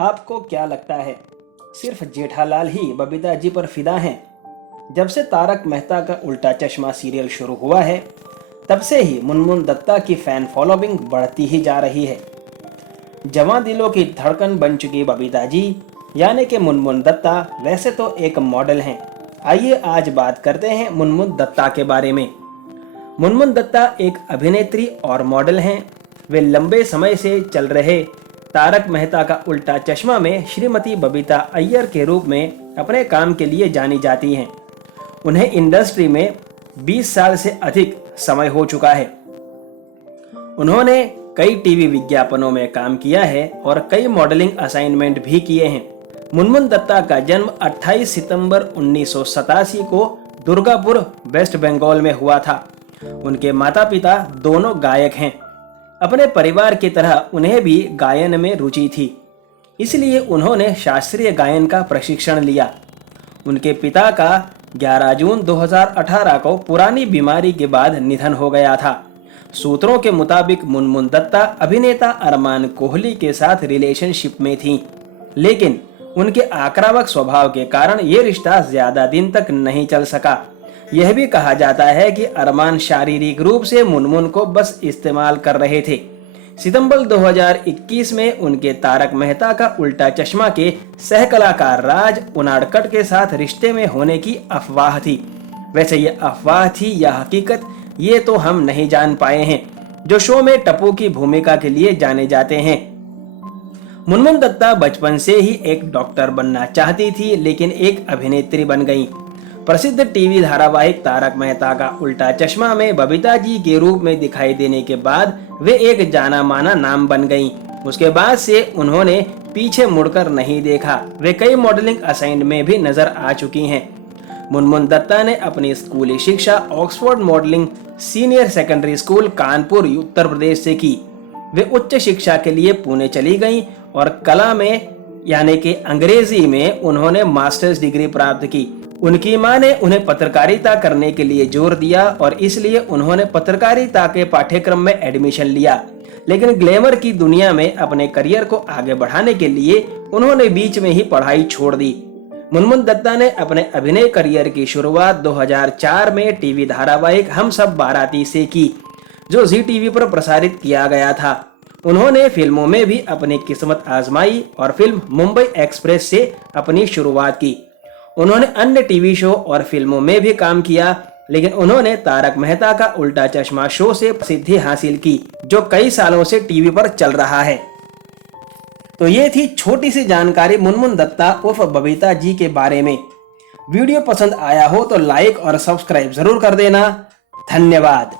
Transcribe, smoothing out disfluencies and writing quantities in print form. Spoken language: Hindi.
आपको क्या लगता है, सिर्फ जेठालाल ही बबीता जी पर फिदा हैं? जब से तारक मेहता का उल्टा चश्मा सीरियल शुरू हुआ है, तब से ही मुनमुन दत्ता की फैन फॉलोइंग बढ़ती ही जा रही है। जवां दिलों की धड़कन बन चुकी बबीता जी यानी कि मुनमुन दत्ता वैसे तो एक मॉडल हैं। आइए आज बात करते हैं मुनमुन दत्ता के बारे में। मुनमुन दत्ता एक अभिनेत्री और मॉडल हैं। वे लंबे समय से चल रहे तारक मेहता का उल्टा चश्मा में श्रीमती बबीता अय्यर के रूप में अपने काम के लिए जानी जाती हैं। उन्हें इंडस्ट्री में 20 साल से अधिक समय हो चुका है। उन्होंने कई टीवी विज्ञापनों में काम किया है और कई मॉडलिंग असाइनमेंट भी किए हैं। मुनमुन दत्ता का जन्म 28 सितंबर 1987 को दुर्गापुर, वेस्ट बंगाल में हुआ था। उनके माता पिता दोनों गायक हैं। अपने परिवार की तरह उन्हें भी गायन में रुचि थी, इसलिए उन्होंने शास्त्रीय गायन का प्रशिक्षण लिया। उनके पिता का 11 जून 2018 को पुरानी बीमारी के बाद निधन हो गया था। सूत्रों के मुताबिक मुनमुन दत्ता अभिनेता अरमान कोहली के साथ रिलेशनशिप में थीं, लेकिन उनके आक्रामक स्वभाव के कारण ये रिश्ता ज्यादा दिन तक नहीं चल सका। यह भी कहा जाता है कि अरमान शारीरिक रूप से मुनमुन को बस इस्तेमाल कर रहे थे। सितंबर 2021 में उनके तारक मेहता का उल्टा चश्मा के सह कलाकार राज उनाडकट के साथ रिश्ते में होने की अफवाह थी। वैसे ये अफवाह थी या हकीकत, ये तो हम नहीं जान पाए हैं, जो शो में टप्पू की भूमिका के लिए जाने जाते हैं। मुनमुन दत्ता बचपन से ही एक डॉक्टर बनना चाहती थी, लेकिन एक अभिनेत्री बन गईं। प्रसिद्ध टीवी धारावाहिक तारक मेहता का उल्टा चश्मा में बबीता जी के रूप में दिखाई देने के बाद वे एक जाना माना नाम बन गईं। उसके बाद से उन्होंने पीछे मुड़कर नहीं देखा। वे कई मॉडलिंग असाइनमेंट में भी नजर आ चुकी हैं। मुनमुन दत्ता ने अपनी स्कूली शिक्षा Oxford modelling senior secondary school Kanpur, Uttar Pradesh से की। वे उच्च शिक्षा के लिए पुणे चली गईं और कला में यानी कि अंग्रेजी में उन्होंने मास्टर्स डिग्री प्राप्त की। उनकी मां ने उन्हें पत्रकारिता करने के लिए जोर दिया और इसलिए उन्होंने पत्रकारिता के पाठ्यक्रम में एडमिशन लिया, लेकिन ग्लैमर की दुनिया में अपने करियर को आगे बढ़ाने के लिए उन्होंने बीच में ही पढ़ाई छोड़ दी। मुनमुन दत्ता ने अपने अभिनय करियर की शुरुआत 2004 में टीवी धारावाहिक हम सब बाराती से की, जो जी टीवी पर प्रसारित किया गया था। उन्होंने फिल्मों में भी अपनी किस्मत आजमाई और फिल्म मुंबई एक्सप्रेस से अपनी शुरुआत की। उन्होंने अन्य टीवी शो और फिल्मों में भी काम किया, लेकिन उन्होंने तारक मेहता का उल्टा चश्मा शो से प्रसिद्धि हासिल की, जो कई सालों से टीवी पर चल रहा है। तो ये थी छोटी सी जानकारी मुनमुन दत्ता उर्फ बबीता जी के बारे में। वीडियो पसंद आया हो तो लाइक और सब्सक्राइब जरूर कर देना। धन्यवाद।